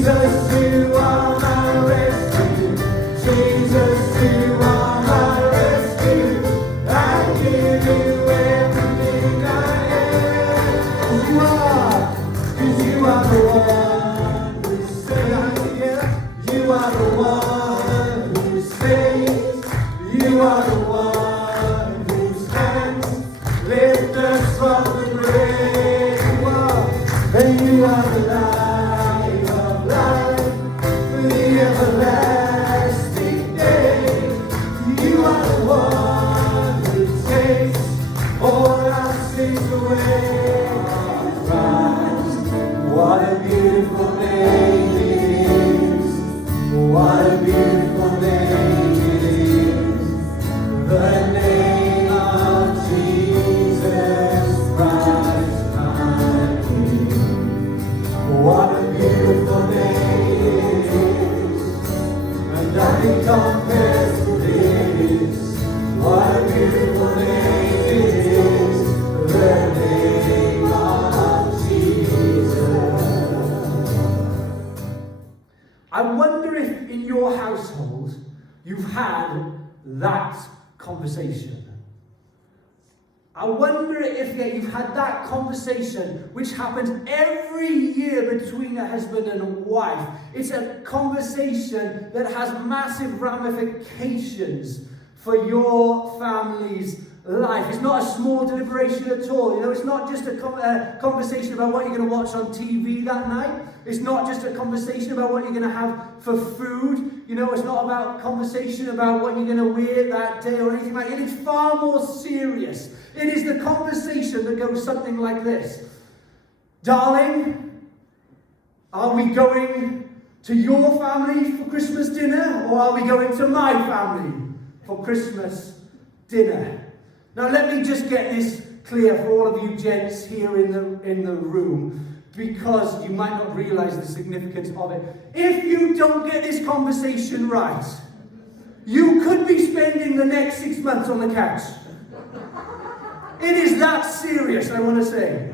Jesus, you are my rescue. Jesus, you are my rescue. I give you everything I am. You are, 'cause you are the one who saves. You are the one who saves. You are the one whose hands lift us from the grave. You are, and you are the light of life, the everlasting day. You are the one who takes all our sins away. Christ, what a beautiful name it is. What a beautiful name it is. The name of Jesus Christ, my King. What a beautiful name it is, and nothing compares to this. What a beautiful name it is, the name of Jesus. I wonder if in your household you've had that conversation. I wonder if you've had that conversation which happens every year between a husband and a wife. It's a conversation that has massive ramifications for your family's life. It's not a small deliberation at all. You know, it's not just a conversation about what you're going to watch on TV that night. It's not just a conversation about what you're going to have for food. You know, it's not about a conversation about what you're going to wear that day or anything like that. It is far more serious. It is the conversation that goes something like this. Darling, are we going to your family for Christmas dinner, or are we going to my family for Christmas dinner? Now let me just get this clear for all of you gents here in the room, because you might not realise the significance of it. If you don't get this conversation right, you could be spending the next 6 months on the couch. It is that serious, I want to say.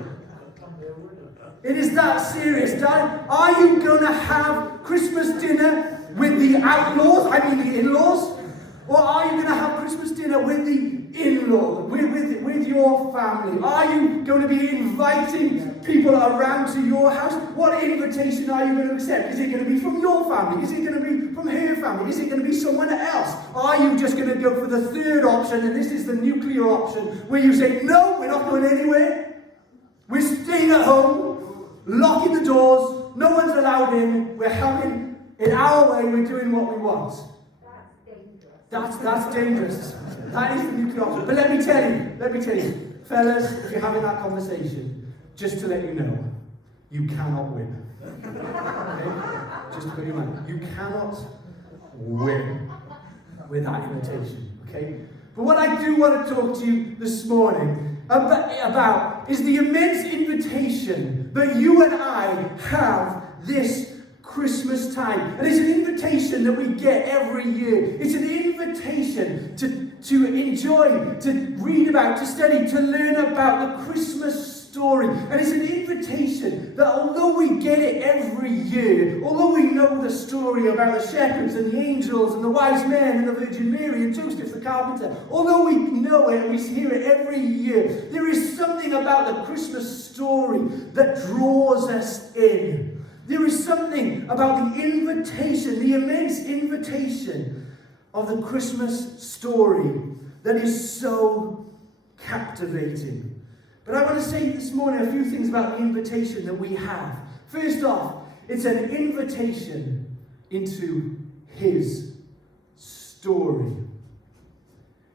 It is that serious. Are you going to have Christmas dinner with the outlaws, I mean the in-laws? Or are you going to have Christmas dinner with the in-law, with your family? Are you going to be inviting people around to your house? What invitation are you going to accept? Is it going to be from your family? Is it going to be from her family? Is it going to be someone else? Are you just going to go for the third option, and this is the nuclear option, where you say, no, we're not going anywhere. We're staying at home, locking the doors, no one's allowed in, we're having it our way, we're doing what we want. That's dangerous. That is the nuclear option. But let me tell you, fellas, if you're having that conversation, just to let you know, you cannot win. Okay? Just to put your mind, you cannot win with that invitation. Okay? But what I do want to talk to you this morning about is the immense invitation that you and I have this Christmas time. And it's an invitation that we get every year. It's an invitation to enjoy, to read about, to study, to learn about the Christmas story. And it's an invitation that although we get it every year, although we know the story about the shepherds and the angels and the wise men and the Virgin Mary and Joseph the carpenter, although we know it and we hear it every year, there is something about the Christmas story that draws us in. There is something about the invitation, the immense invitation of the Christmas story that is so captivating. But I want to say this morning a few things about the invitation that we have. First off, it's an invitation into His story.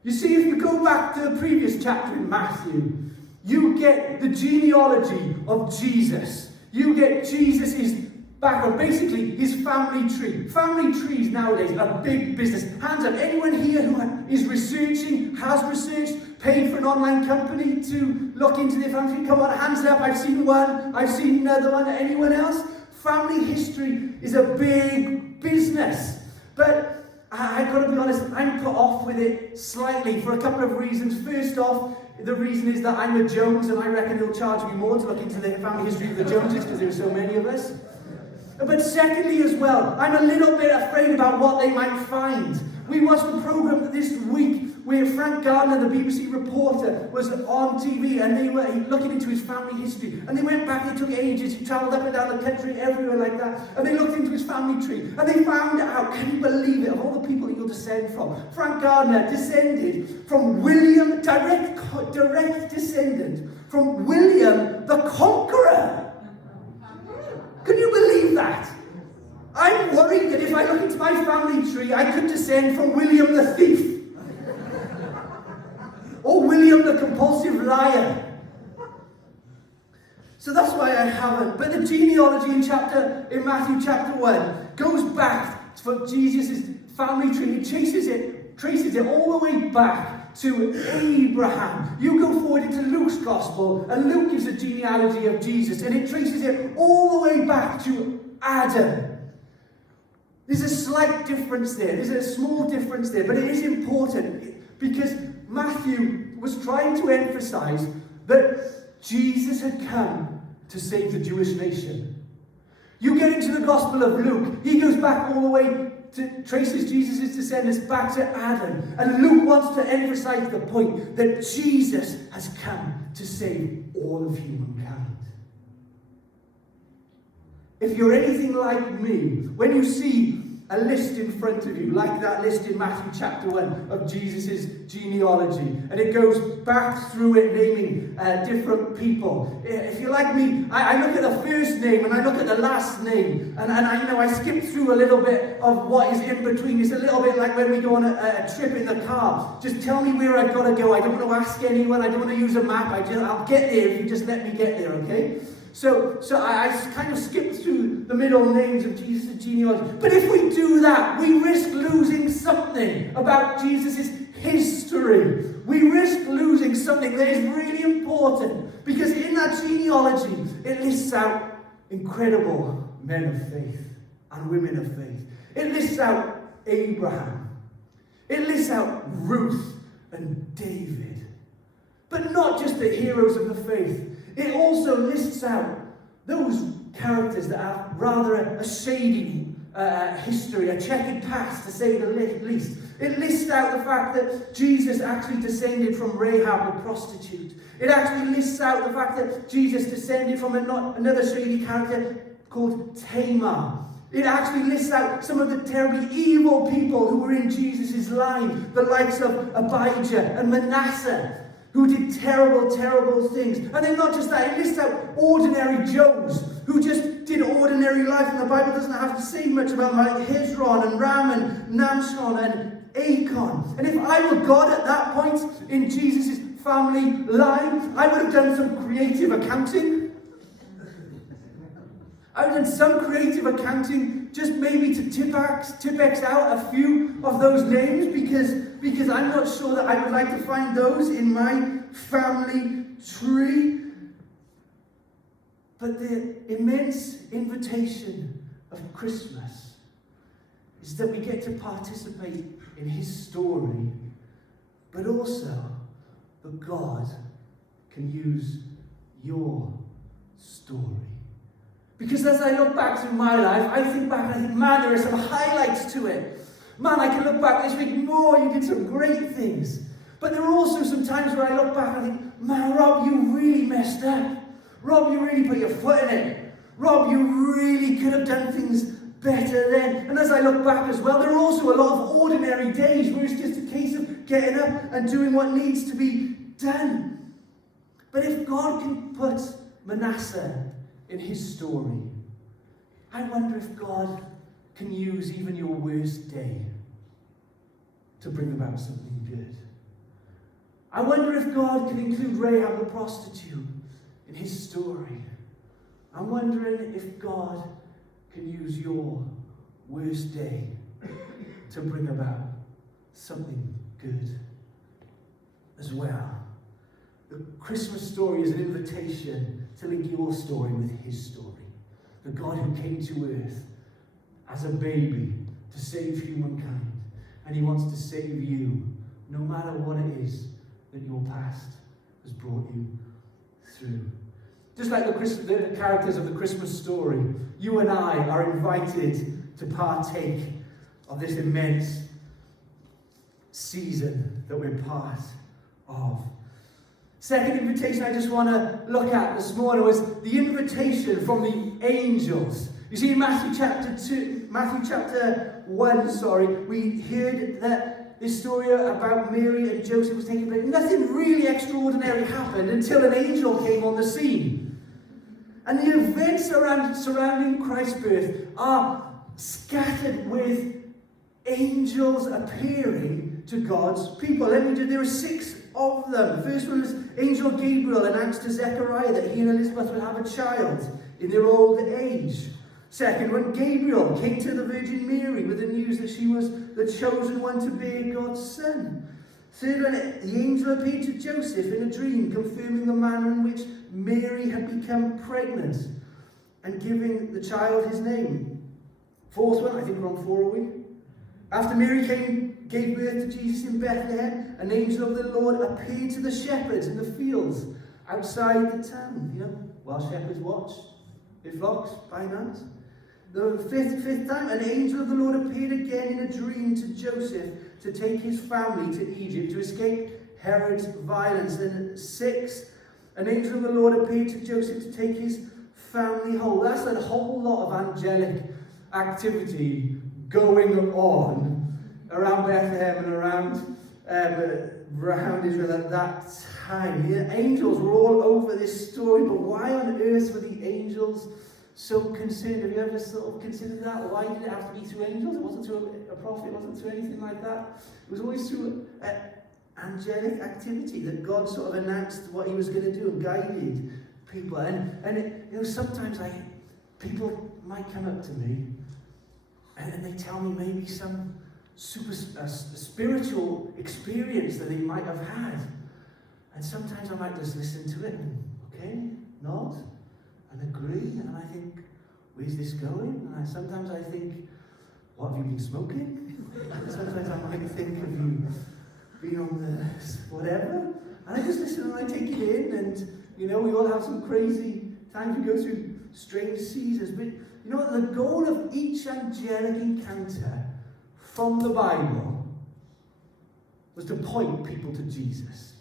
You see, if you go back to the previous chapter in Matthew, you get the genealogy of Jesus. You get Jesus' background, basically his family tree. Family trees nowadays are a big business. Hands up, anyone here who is researching, has researched, paid for an online company to look into their family tree? Come on, hands up. I've seen one, I've seen another one. Anyone else? Family history is a big business. But I've got to be honest, I'm put off with it slightly for a couple of reasons. First off, the reason is that I'm a Jones, and I reckon they'll charge me more to look into the family history of the Joneses because there are so many of us. But secondly as well, I'm a little bit afraid about what they might find. We watched a program this week where Frank Gardner, the BBC reporter, was on TV, and they were looking into his family history. And they went back, it took ages, he travelled up and down the country, everywhere like that, and they looked into his family tree, and they found out, can you believe it, of all the people that you'll descend from, Frank Gardner descended from William, direct descendant, from William the Conqueror. Can you believe that? I'm worried that if I look into my family tree, I could descend from William the Thief. Or William the Compulsive Liar. So that's why I haven't. But the genealogy in Matthew chapter 1 goes back for Jesus' family tree. It traces it all the way back to Abraham. You go forward into Luke's gospel, and Luke gives a genealogy of Jesus, and it traces it all the way back to Adam. There's a slight difference there. There's a small difference there, but it is important because Matthew was trying to emphasize that Jesus had come to save the Jewish nation. You get into the Gospel of Luke, he goes back all the way to traces Jesus' descendants back to Adam. And Luke wants to emphasize the point that Jesus has come to save all of humankind. If you're anything like me, when you see a list in front of you, like that list in Matthew chapter 1 of Jesus' genealogy, and it goes back through it naming different people. If you're like me, I look at the first name and I look at the last name, and I skip through a little bit of what is in between. It's a little bit like when we go on a trip in the car. Just tell me where I've got to go. I don't want to ask anyone. I don't want to use a map. I'll get there if you just let me get there, okay? So I kind of skip through the middle names of Jesus' genealogy. But if we do that, we risk losing something about Jesus' history. We risk losing something that is really important. Because in that genealogy, it lists out incredible men of faith and women of faith. It lists out Abraham. It lists out Ruth and David. But not just the heroes of the faith. It also lists out those characters that have rather a shady history, a checkered past, to say the least. It lists out the fact that Jesus actually descended from Rahab the prostitute. It actually lists out the fact that Jesus descended from another shady character called Tamar. It actually lists out some of the terribly evil people who were in Jesus' line, the likes of Abijah and Manasseh, who did terrible, terrible things. And then not just that, it lists out ordinary Joes who just did ordinary life, and the Bible doesn't have to say much about them, like Hezron and Ram and Namshon and Achan. And if I were God at that point in Jesus' family line, I would have done some creative accounting. I would have done some creative accounting, just maybe to Tipex out a few of those names, because I'm not sure that I would like to find those in my family tree. But the immense invitation of Christmas is that we get to participate in his story, but also that God can use your story. Because as I look back through my life, I think back and I think, man, there are some highlights to it. Man, I can look back this week, you did some great things. But there are also some times where I look back and I think, man, Rob, you really messed up. Rob, you really put your foot in it. Rob, you really could have done things better then. And as I look back as well, there are also a lot of ordinary days where it's just a case of getting up and doing what needs to be done. But if God can put Manasseh in his story, I wonder if God can use even your worst day to bring about something good. I wonder if God can include Rahab the prostitute in his story. I'm wondering if God can use your worst day to bring about something good as well. The Christmas story is an invitation to link your story with his story. The God who came to earth as a baby to save humankind. And he wants to save you, no matter what it is that your past has brought you through. Just like the characters of the Christmas story, you and I are invited to partake of this immense season that we're part of. Second invitation I just want to look at this morning was the invitation from the angels. You see, in Matthew chapter 1, we heard that this story about Mary and Joseph was taking place. Nothing really extraordinary happened until an angel came on the scene. And the events surrounding Christ's birth are scattered with angels appearing to God's people. There are 6 of them. The first one was Angel Gabriel announced to Zechariah that he and Elizabeth would have a child in their old age. Second one, Gabriel came to the Virgin Mary with the news that she was the chosen one to bear God's son. Third one, the angel appeared to Joseph in a dream, confirming the manner in which Mary had become pregnant and giving the child his name. Fourth one, I think we're on 4, are we? After Mary gave birth to Jesus in Bethlehem, an angel of the Lord appeared to the shepherds in the fields outside the town. While shepherds watched their flocks by night. The fifth time, an angel of the Lord appeared again in a dream to Joseph to take his family to Egypt to escape Herod's violence. And 6th, an angel of the Lord appeared to Joseph to take his family home. That's a whole lot of angelic activity going on around Bethlehem and around Israel at that time. The angels were all over this story, but why on earth were the angels so concerned? Have you ever sort of considered that? Why did it have to be through angels? It wasn't through a prophet, it wasn't through anything like that. It was always through angelic activity that God sort of announced what he was going to do and guided people. And sometimes people might come up to me and they tell me maybe some spiritual experience that they might have had. And sometimes I might just listen to it and, okay, nod and agree. And I think, where's this going? And sometimes I think, what, have you been smoking? Sometimes I might think, have you been on the whatever? And I just listen and I take it in. And, we all have some crazy times. We go through strange seasons. But you know what? The goal of each angelic encounter from the Bible was to point people to Jesus.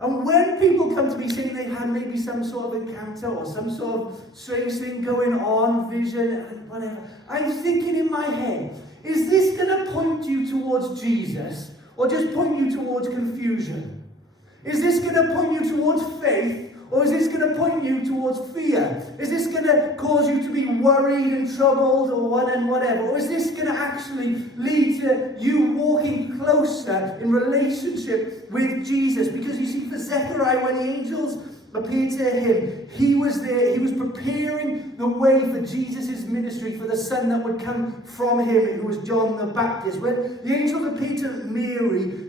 And when people come to me saying they had maybe some sort of encounter or some sort of strange thing going on, vision, whatever, I'm thinking in my head, is this going to point you towards Jesus or just point you towards confusion? Is this going to point you towards faith? Or is this going to point you towards fear? Is this going to cause you to be worried and troubled or whatever? Or is this going to actually lead to you walking closer in relationship with Jesus? Because you see, for Zechariah, when the angels appeared to him, he was there, he was preparing the way for Jesus' ministry, for the son that would come from him, who was John the Baptist. When the angel appeared to Mary,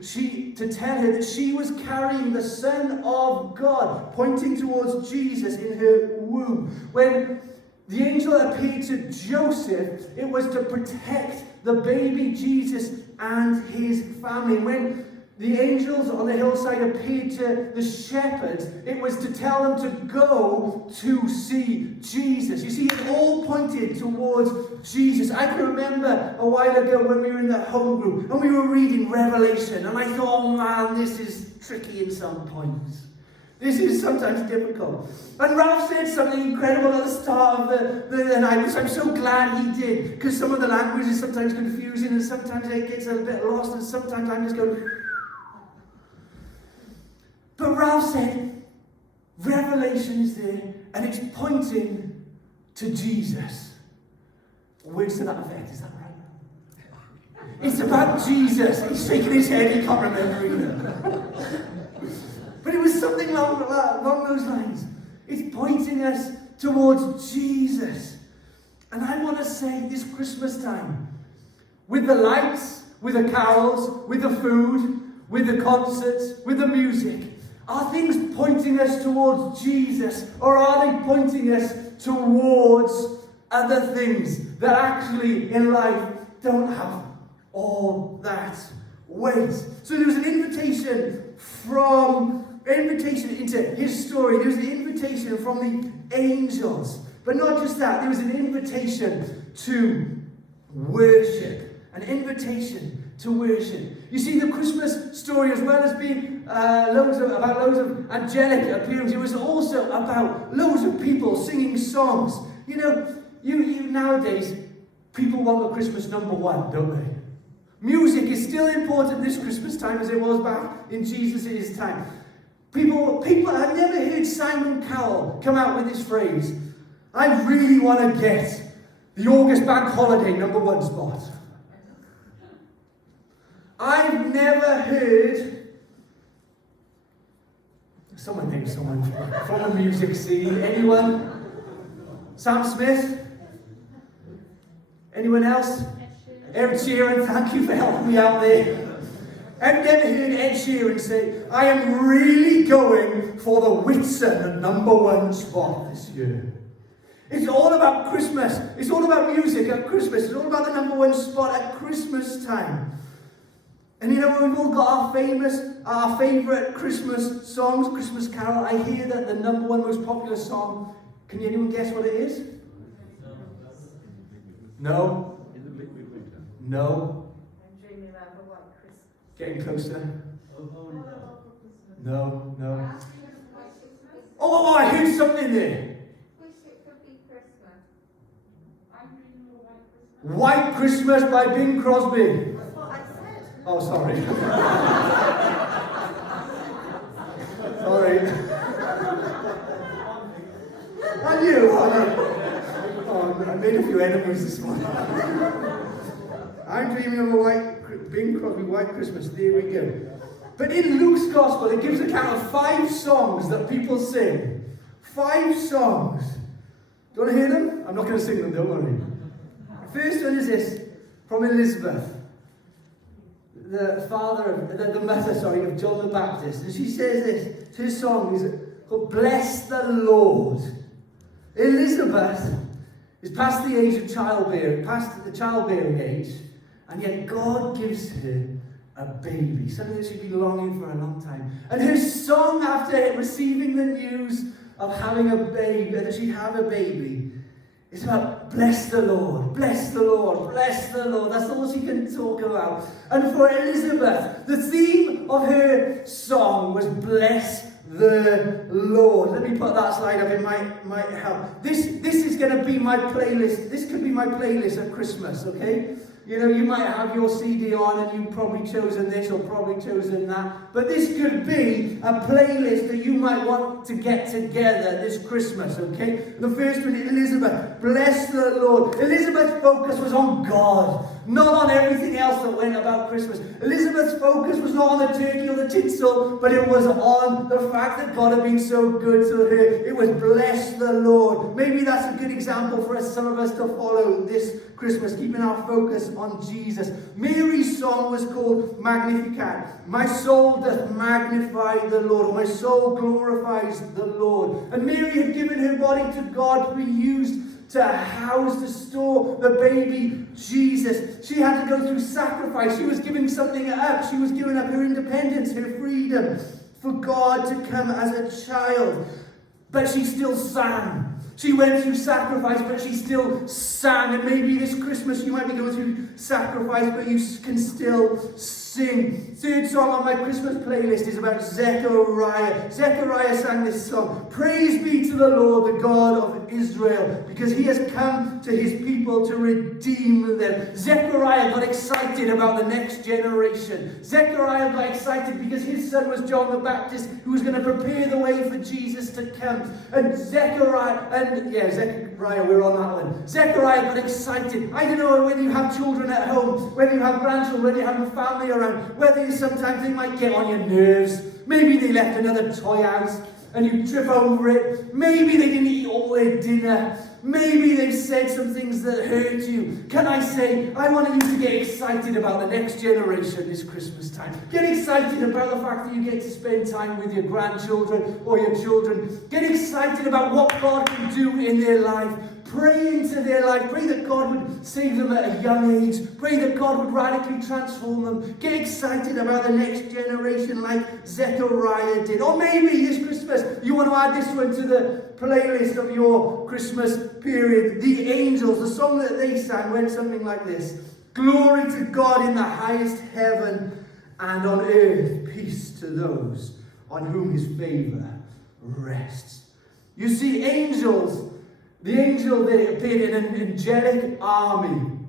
to tell her that she was carrying the Son of God, pointing towards Jesus in her womb. When the angel appeared to Joseph, it was to protect the baby Jesus and his family. When the angels on the hillside appeared to the shepherds, it was to tell them to go to see Jesus. You see, it all pointed towards Jesus. I can remember a while ago when we were in the home group and we were reading Revelation, and I thought, oh man, this is tricky in some points. This is sometimes difficult. And Ralph said something incredible at the start of the night, which I'm so glad he did, because some of the language is sometimes confusing and sometimes it gets a bit lost and sometimes I'm just going... But Ralph said, Revelation is there, and it's pointing to Jesus. Words to that effect, is that right? It's about Jesus. He's shaking his head, he can't remember either. But it was something along those lines. It's pointing us towards Jesus. And I want to say this Christmas time, with the lights, with the carols, with the food, with the concerts, with the music, are things pointing us towards Jesus, or are they pointing us towards other things that actually in life don't have all that weight? So there was an invitation from invitation into his story. There was the invitation from the angels. But not just that, there was an invitation to worship. An invitation to worship. You see, the Christmas story, as well as being loads of angelic appearances, it was also about loads of people singing songs. You know, you nowadays, people want the Christmas number one, don't they? Music is still important this Christmas time as it was back in Jesus' time. People, I've never heard Simon Cowell come out with this phrase, I really want to get the August bank holiday number one spot. I've never heard someone from the music scene. Anyone? Sam Smith? Anyone else? Ed Sheeran, thank you for helping me out there. I've never heard Ed Sheeran say, I am really going for the Whitsun number one spot this year. It's all about Christmas. It's all about music at Christmas. It's all about the number one spot at Christmas time. And you know, we've all got our favourite Christmas songs, Christmas carol. I hear that the number one most popular song, can anyone guess what it is? No? No? I'm dreaming about a white Christmas. Getting closer? No. Oh, I heard something there. Wish it could be Christmas. I'm dreaming of a white Christmas. White Christmas by Bing Crosby. That's what I said. Oh, sorry. Sorry. And you? Oh, I made a few enemies this morning. I'm dreaming of a Bing Crosby, White Christmas. There we go. But in Luke's Gospel, it gives account of 5 songs that people sing. 5 songs. Do you want to hear them? I'm not going to sing them, don't worry. The first one is this, from Elizabeth, the mother of John the Baptist. And she says this, her song is called Bless the Lord. Elizabeth is past the age of childbearing, past the childbearing age, and yet God gives her a baby, something that she's been longing for a long time. And her song after receiving the news of having a baby, that she'd have a baby, is about bless the Lord, bless the Lord, bless the Lord. That's all she can talk about. And for Elizabeth, the theme of her song was bless the Lord. Let me put that slide up, it might help. This is going to be my playlist. This could be my playlist at Christmas, okay? You know, you might have your CD on and you've probably chosen this or probably chosen that. But this could be a playlist that you might want to get together this Christmas, okay? The first one is Elizabeth. Bless the Lord. Elizabeth's focus was on God, not on everything else that went about Christmas. Elizabeth's focus was not on the turkey or the tinsel, but it was on the fact that God had been so good to her. It was bless the Lord. Maybe that's a good example for us, some of us, to follow this Christmas, keeping our focus on Jesus. Mary's song was called Magnificat. My soul doth magnify the Lord, or my soul glorifies the Lord. And Mary had given her body to God to be used to house, to store the baby Jesus. She had to go through sacrifice. She was giving something up. She was giving up her independence, her freedom, for God to come as a child. But she still sang. She went through sacrifice, but she still sang. And maybe this Christmas you might be going through sacrifice, but you can still sing. Third song on my Christmas playlist is about Zechariah. Zechariah sang this song. Praise be to the Lord, the God of Israel, because he has come to his people to redeem them. Zechariah got excited about the next generation. Zechariah got excited because his son was John the Baptist, who was going to prepare the way for Jesus to come. And Zechariah, we're on that one. Zechariah got excited. I don't know whether you have children at home, whether you have grandchildren, whether you have a family around, whether sometimes they might get on your nerves. Maybe they left another toy out and you trip over it. Maybe they didn't eat all their dinner. Maybe they've said some things that hurt you. Can I say, I want you to get excited about the next generation this Christmas time. Get excited about the fact that you get to spend time with your grandchildren or your children. Get excited about what God can do in their life. Pray into their life. Pray that God would save them at a young age. Pray that God would radically transform them. Get excited about the next generation like Zechariah did. Or maybe this Christmas you want to add this one to the playlist of your Christmas period. The Angels, the song that they sang went something like this. Glory to God in the highest heaven, and on earth peace to those on whom his favor rests. You see, angels, the angel, they appeared in an angelic army.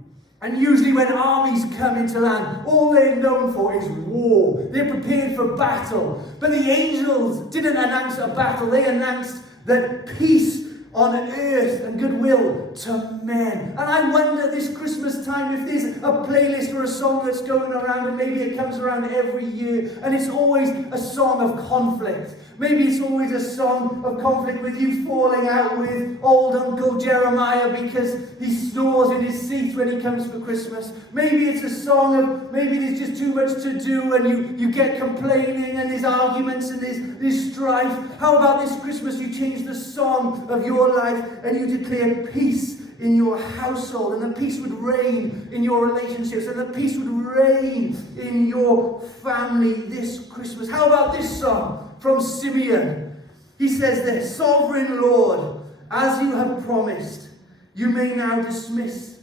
And usually when armies come into land, all they're known for is war. They're prepared for battle. But the angels didn't announce a battle. They announced that peace on earth and goodwill to men. And I wonder this Christmas time if there's a playlist or a song that's going around, and maybe it comes around every year, and it's always a song of conflict. Maybe it's always a song of conflict with you falling out with old Uncle Jeremiah because he snores in his seat when he comes for Christmas. Maybe it's a song of, maybe there's just too much to do and you get complaining and there's arguments and there's strife. How about this Christmas you change the song of your life and you declare peace in your household, and the peace would reign in your relationships, and the peace would reign in your family this Christmas. How about this song from Simeon? He says this: Sovereign Lord, as you have promised, you may now dismiss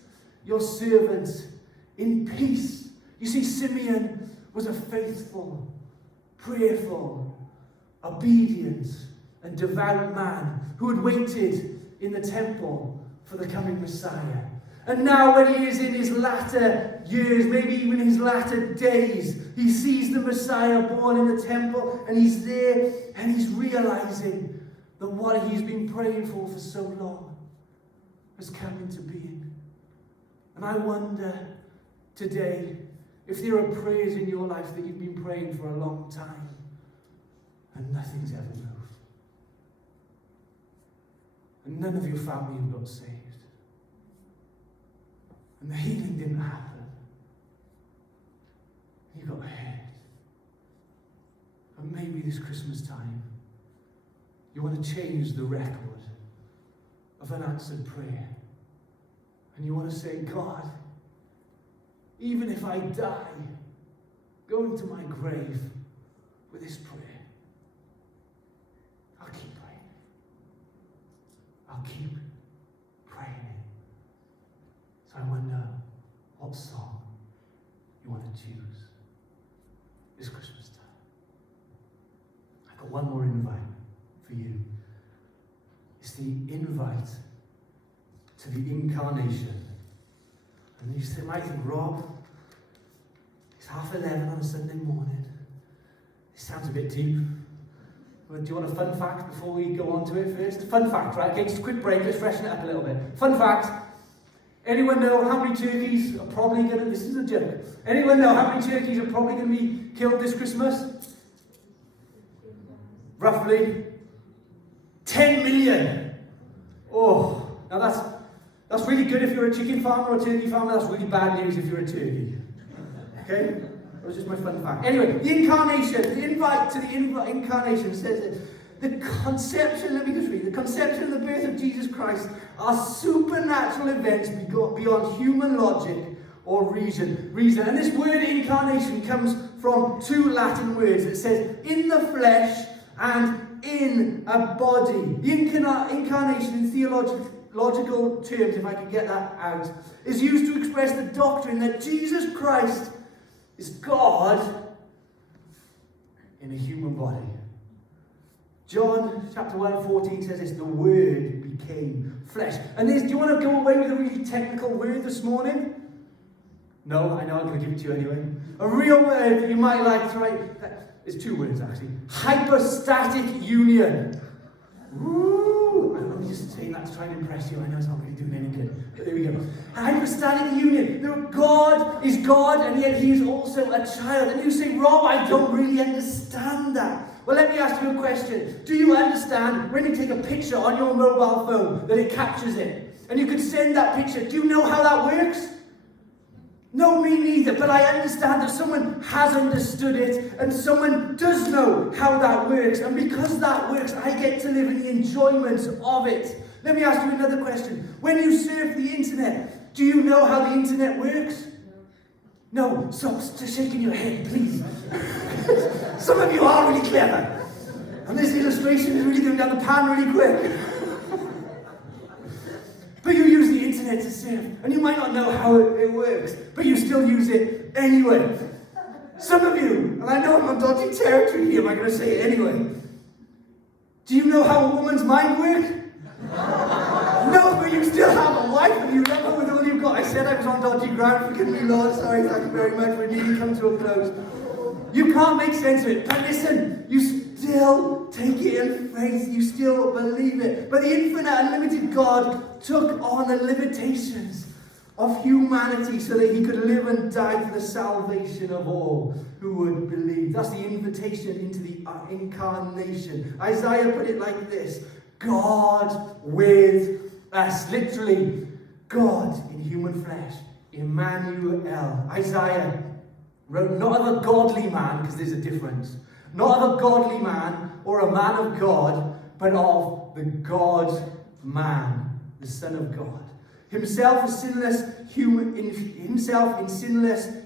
your servants in peace. You see, Simeon was a faithful, prayerful, obedient, and devout man who had waited in the temple for the coming Messiah. And now when he is in his latter years, maybe even his latter days, he sees the Messiah born in the temple, and he's there and he's realizing that what he's been praying for so long has come into being. And I wonder today if there are prayers in your life that you've been praying for a long time and nothing's ever moved. And none of your family have got saved. And the healing didn't happen. You got hurt. And maybe this Christmas time, you want to change the record of unanswered prayer. And you want to say, God, even if I die, go into my grave with this prayer. I'll keep praying. I'll keep praying. So I wonder what song you want to choose this Christmas time. I've got one more invite for you. It's the invite to the incarnation. And you say, might think, Rob, it's 11:30 on a Sunday morning. It sounds a bit deep. Do you want a fun fact before we go on to it first? Fun fact, right? Okay, just a quick break, let's freshen it up a little bit. Fun fact. Anyone know how many turkeys are probably going to... This is a joke. Anyone know how many turkeys are probably going to be killed this Christmas? Roughly 10 million. Oh, now that's really good if you're a chicken farmer or a turkey farmer. That's really bad news if you're a turkey. Okay? That was just my fun fact. Anyway, the incarnation, the invite to the incarnation says that the conception, let me just read, the conception and the birth of Jesus Christ are supernatural events beyond human logic or reason. And this word incarnation comes from two Latin words. It says in the flesh and in a body. The incarnation in theological terms, if I can get that out, is used to express the doctrine that Jesus Christ is God in a human body. John chapter 1:14 says this: the Word became flesh. And do you want to go away with a really technical word this morning? No, I know I'm going to give it to you anyway. A real word that you might like to write. It's two words actually. Hypostatic union. Woo! I'm just saying that to try and impress you. I know it's not really doing any good. But there we go. Hypostatic union. God is God, and yet He is also a child. And you say, Rob, I don't really understand that. Well, let me ask you a question. Do you understand when you take a picture on your mobile phone that it captures it? And you can send that picture. Do you know how that works? No, me neither. But I understand that someone has understood it and someone does know how that works. And because that works, I get to live in the enjoyment of it. Let me ask you another question. When you surf the internet, do you know how the internet works? No, stop shaking your head, please. Some of you are really clever. And this illustration is really going down the pan really quick. But you use the internet to surf, and you might not know how it works, but you still use it anyway. Some of you, and I know I'm on dodgy territory here, but I'm going to say it anyway. Do you know how a woman's mind works? No, but you still have a wife and you love her with all you've got. I said I was on dodgy ground, forgive me, Lord. Sorry, thank you very much. We need to come to a close. You can't make sense of it, but listen, you still take it in faith, you still believe it. But the infinite, unlimited God took on the limitations of humanity so that he could live and die for the salvation of all who would believe. That's the invitation into the incarnation. Isaiah put it like this: God with us. Literally, God in human flesh. Emmanuel. Isaiah wrote not of a godly man, because there's a difference. Not of a godly man or a man of God, but of the God-man, the Son of God. Himself in sinless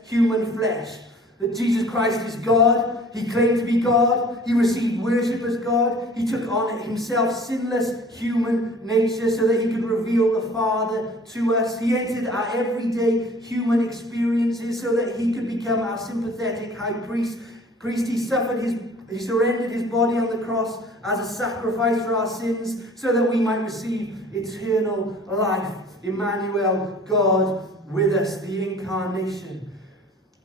human flesh. That Jesus Christ is God. He claimed to be God. He received worship as God. He took on himself sinless human nature so that he could reveal the Father to us. He entered our everyday human experiences so that he could become our sympathetic high priest. He surrendered his body on the cross as a sacrifice for our sins so that we might receive eternal life. Emmanuel, God with us, the incarnation.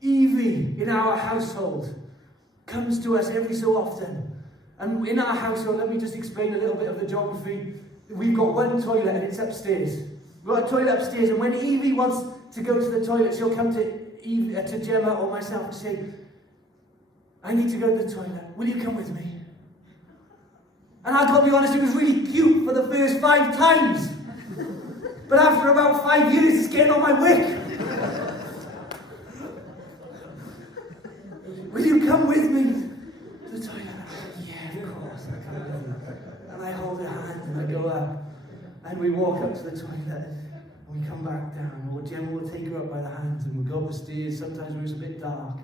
Evie in our household comes to us every so often. And in our household, let me just explain a little bit of the geography. We've got one toilet and it's upstairs. We've got a toilet upstairs, and when Evie wants to go to the toilet, she'll come to Gemma or myself and say, I need to go to the toilet. Will you come with me? And I've got to be honest, it was really cute for the first 5 times. But after about 5 years, it's getting on my wick. Will you come with me to the toilet? Yeah, of course. And I hold her hand and I go up. And we walk up to the toilet and we come back down. Or Gemma will take her up by the hands and we'll go up the stairs. Sometimes when it's a bit dark.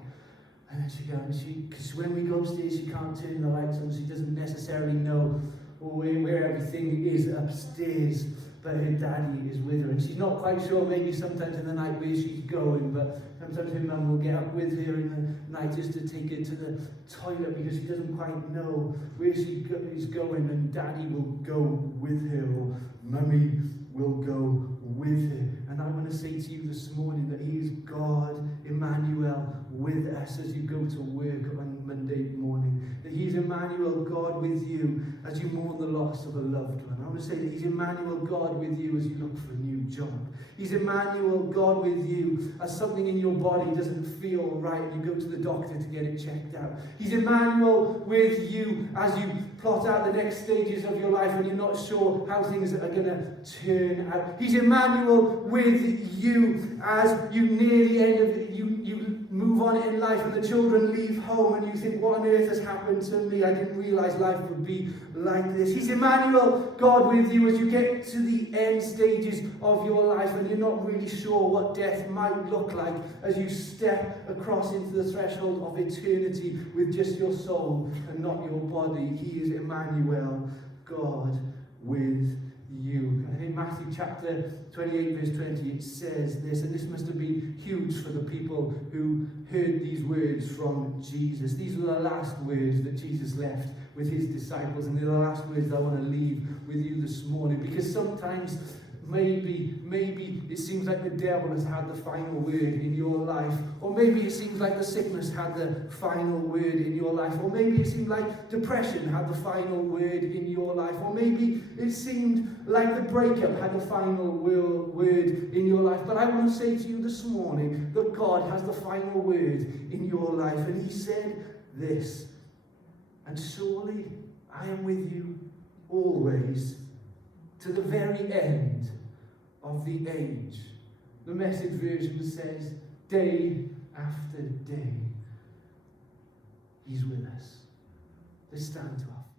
And then she goes, because when we go upstairs, she can't turn the lights on. She doesn't necessarily know where everything is upstairs. But her daddy is with her. And she's not quite sure, maybe sometimes in the night, where she's going. But sometimes her mum will get up with her in the night just to take her to the toilet because she doesn't quite know where she is going. And daddy will go with her, or mummy will go with her. And I want to say to you this morning that he is God, Emmanuel, with us as you go to work on Monday morning. That he's Emmanuel, God with you as you mourn the loss of a loved one. I want to say that he's Emmanuel, God with you as you look for a new job. He's Emmanuel, God with you as something in your body doesn't feel right and you go to the doctor to get it checked out. He's Emmanuel with you as you plot out the next stages of your life and you're not sure how things are going to turn out. He's Emmanuel with you as you near the end of it. You move on in life and the children leave home and you think, what on earth has happened to me? I didn't realize life would be like this. He's Emmanuel, God with you as you get to the end stages of your life and you're not really sure what death might look like as you step across into the threshold of eternity with just your soul and not your body. He is Emmanuel, God with you. And in Matthew chapter 28 verse 20 it says this, and this must have been huge for the people who heard these words from Jesus. These were the last words that Jesus left with his disciples, and they're the last words I want to leave with you this morning, because sometimes maybe it seems like the devil has had the final word in your life, or maybe it seems like the sickness had the final word in your life, or maybe it seemed like depression had the final word in your life, or maybe it seemed like the breakup had the final word in your life. But I want to say to you this morning that God has the final word in your life, and he said this, and surely I am with you always to the very end of the age. The Message version says, day after day, he's with us. Let's stand to our feet.